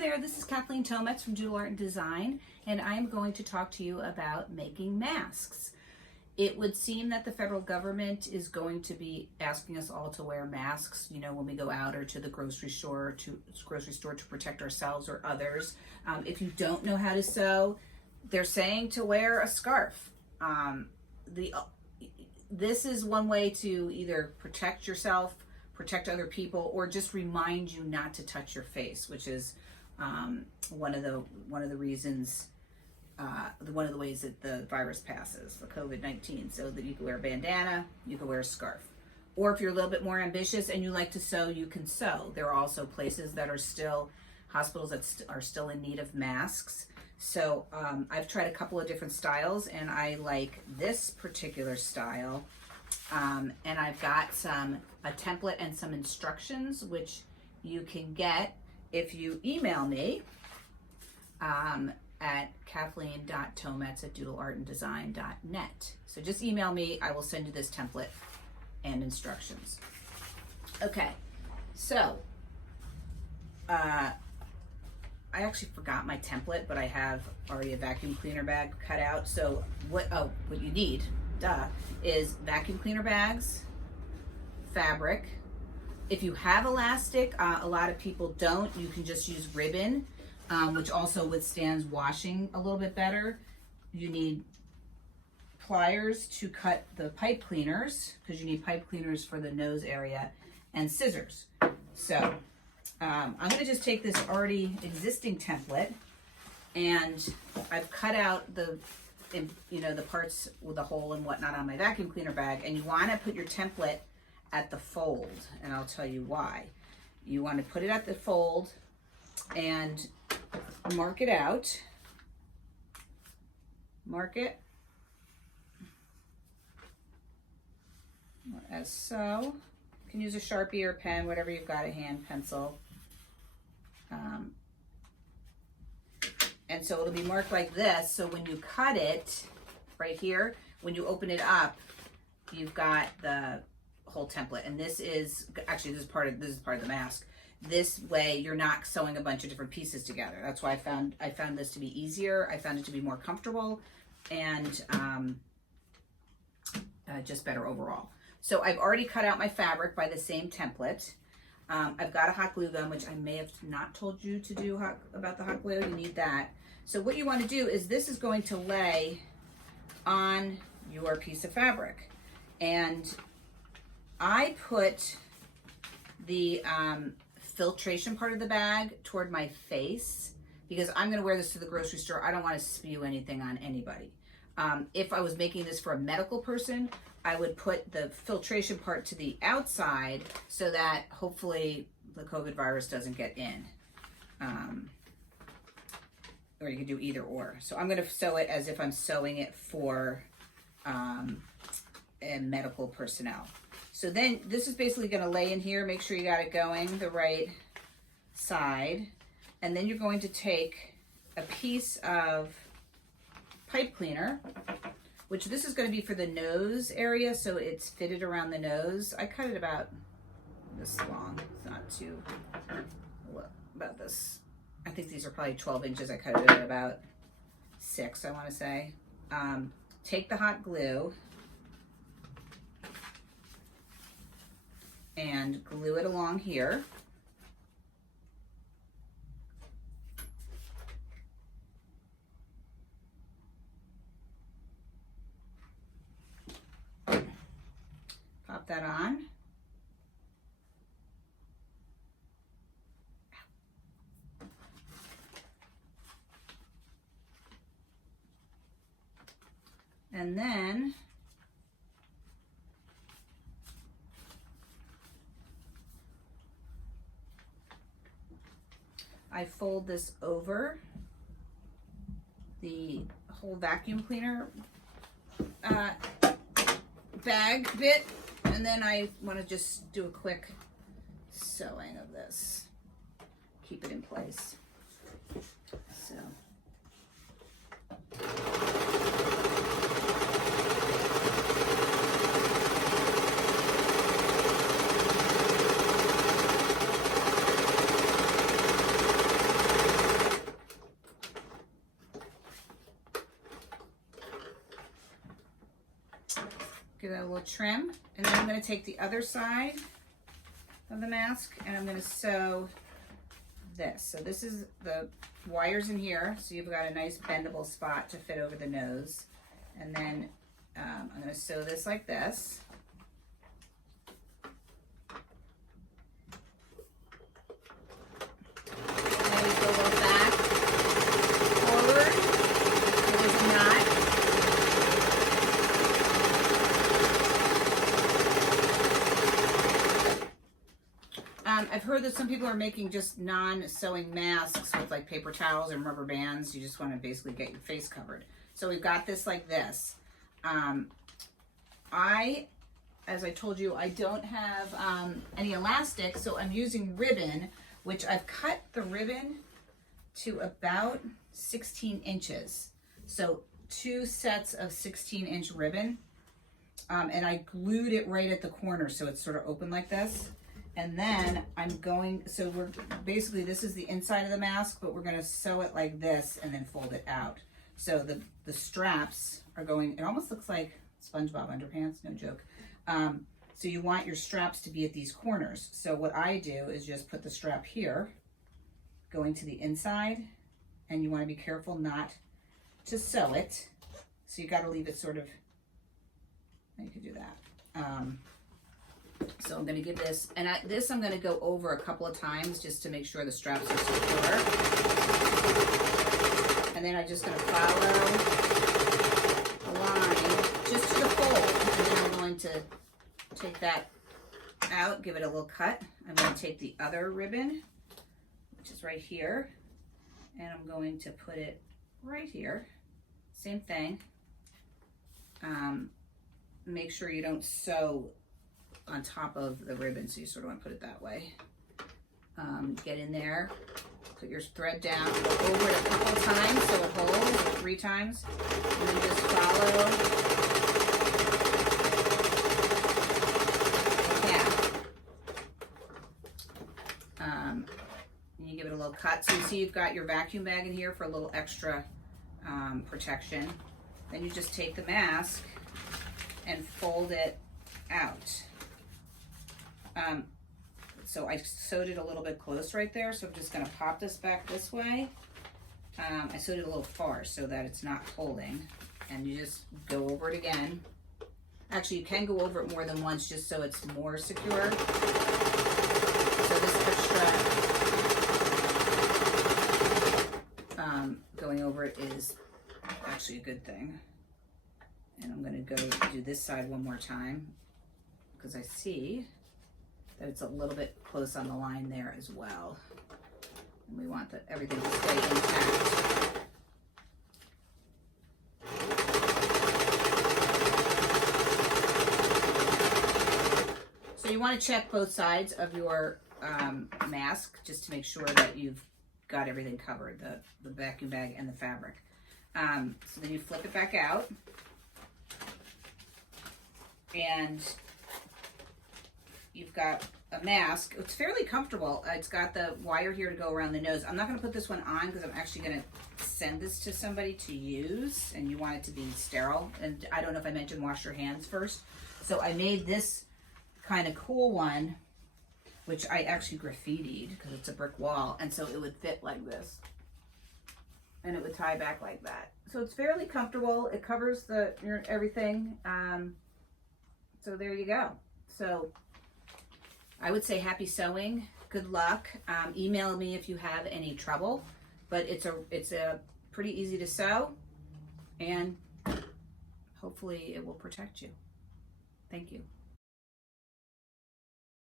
there, this is Kathleen Tometz from Doodle Art and Design, and I'm going to talk to you about making masks. It would seem that the federal government is going to be asking us all to wear masks, you know, when we go out or to the grocery store to protect ourselves or others. If you don't know how to sew, they're saying to wear a scarf. This is one way to either protect yourself, protect other people, or just remind you not to touch your face, which is one of the reasons, one of the ways that the virus passes, the COVID-19. So that you can wear a bandana, you can wear a scarf, or if you're a little bit more ambitious and you like to sew, you can sew. There are also places that are still hospitals that are still in need of masks. So I've tried a couple of different styles, and I like this particular style. And I've got a template and some instructions, which you can get if you email me at kathleen.tometz@doodleartanddesign.net. So just email me, I will send you this template and instructions. Okay, so I actually forgot my template, but I have already a vacuum cleaner bag cut out. So what you need, is vacuum cleaner bags, fabric. If you have elastic, a lot of people don't. You can just use ribbon, which also withstands washing a little bit better. You need pliers to cut the pipe cleaners, because you need pipe cleaners for the nose area, and scissors. So I'm going to just take this already existing template, and I've cut out the parts with the hole and whatnot on my vacuum cleaner bag. And you want to put your template at the fold, and I'll tell you why. You want to put it at the fold and mark it out. Mark it as so. You can use a Sharpie or a pen, whatever you've got, a hand pencil. And so it'll be marked like this. So when you cut it right here, when you open it up, you've got the whole template. And this is actually, this is part of the mask. This way you're not sewing a bunch of different pieces together. That's why I found this to be easier. I found it to be more comfortable and just better overall. So I've already cut out my fabric by the same template. I've got a hot glue gun, which I may have not told you to do about the hot glue. You need that. So what you want to do is, this is going to lay on your piece of fabric. And I put the filtration part of the bag toward my face, because I'm going to wear this to the grocery store. I don't want to spew anything on anybody. If I was making this for a medical person, I would put the filtration part to the outside so that hopefully the COVID virus doesn't get in. Or you can do either or. So I'm going to sew it as if I'm sewing it for medical personnel. So then this is basically going to lay in here. Make sure you got it going the right side. And then you're going to take a piece of pipe cleaner, which this is going to be for the nose area, so it's fitted around the nose. I cut it about this long. It's not too, about this. I think these are probably 12 inches. I cut it at about 6, I want to say. Take the hot glue and glue it along here. Pop that on. And then I fold this over the whole vacuum cleaner bag bit, and then I want to just do a quick sewing of this, keep it in place. So Give that a little trim. And then I'm going to take the other side of the mask and I'm going to sew this. So this is the wires in here. So you've got a nice bendable spot to fit over the nose. And then I'm going to sew this like this. Then we go a little back, forward. So there's a knot. I've heard that some people are making just non-sewing masks with like paper towels and rubber bands. You just want to basically get your face covered. So we've got this like this. As I told you, I don't have any elastic, so I'm using ribbon, which I've cut the ribbon to about 16 inches. So 2 sets of 16-inch ribbon. And I glued it right at the corner so it's sort of open like this. And then I'm going, so we're basically, this is the inside of the mask, but we're gonna sew it like this and then fold it out. So the straps are going, it almost looks like SpongeBob underpants, no joke. So you want your straps to be at these corners. So what I do is just put the strap here, going to the inside, and you wanna be careful not to sew it. So you gotta leave it sort of, you can do that. So I'm gonna give this, and this I'm gonna go over a couple of times just to make sure the straps are secure. And then I'm just gonna follow the line just to the fold. And then I'm going to take that out, give it a little cut. I'm gonna take the other ribbon, which is right here, and I'm going to put it right here. Same thing. Make sure you don't sew on top of the ribbon, so you sort of want to put it that way. Get in there, put your thread down, go over it a couple of times so it holds, or 3 times, and then just follow the cap. And you give it a little cut. So you see you've got your vacuum bag in here for a little extra protection. Then you just take the mask and fold it out. So I sewed it a little bit close right there, so I'm just gonna pop this back this way. I sewed it a little far so that it's not holding, and you just go over it again. Actually, you can go over it more than once just so it's more secure. So this extra going over it is actually a good thing. And I'm gonna go do this side one more time because I see that it's a little bit close on the line there as well. And we want everything to stay intact. So you want to check both sides of your mask just to make sure that you've got everything covered, the vacuum bag and the fabric. So then you flip it back out. And you've got a mask. It's fairly comfortable. It's got the wire here to go around the nose. I'm not going to put this one on because I'm actually going to send this to somebody to use, and you want it to be sterile. And I don't know if I mentioned wash your hands first. So I made this kind of cool one, which I actually graffitied because it's a brick wall, and so it would fit like this. And it would tie back like that. So it's fairly comfortable. It covers everything. So there you go. So I would say happy sewing. Good luck. Email me if you have any trouble. But it's a pretty easy to sew, and hopefully it will protect you. Thank you.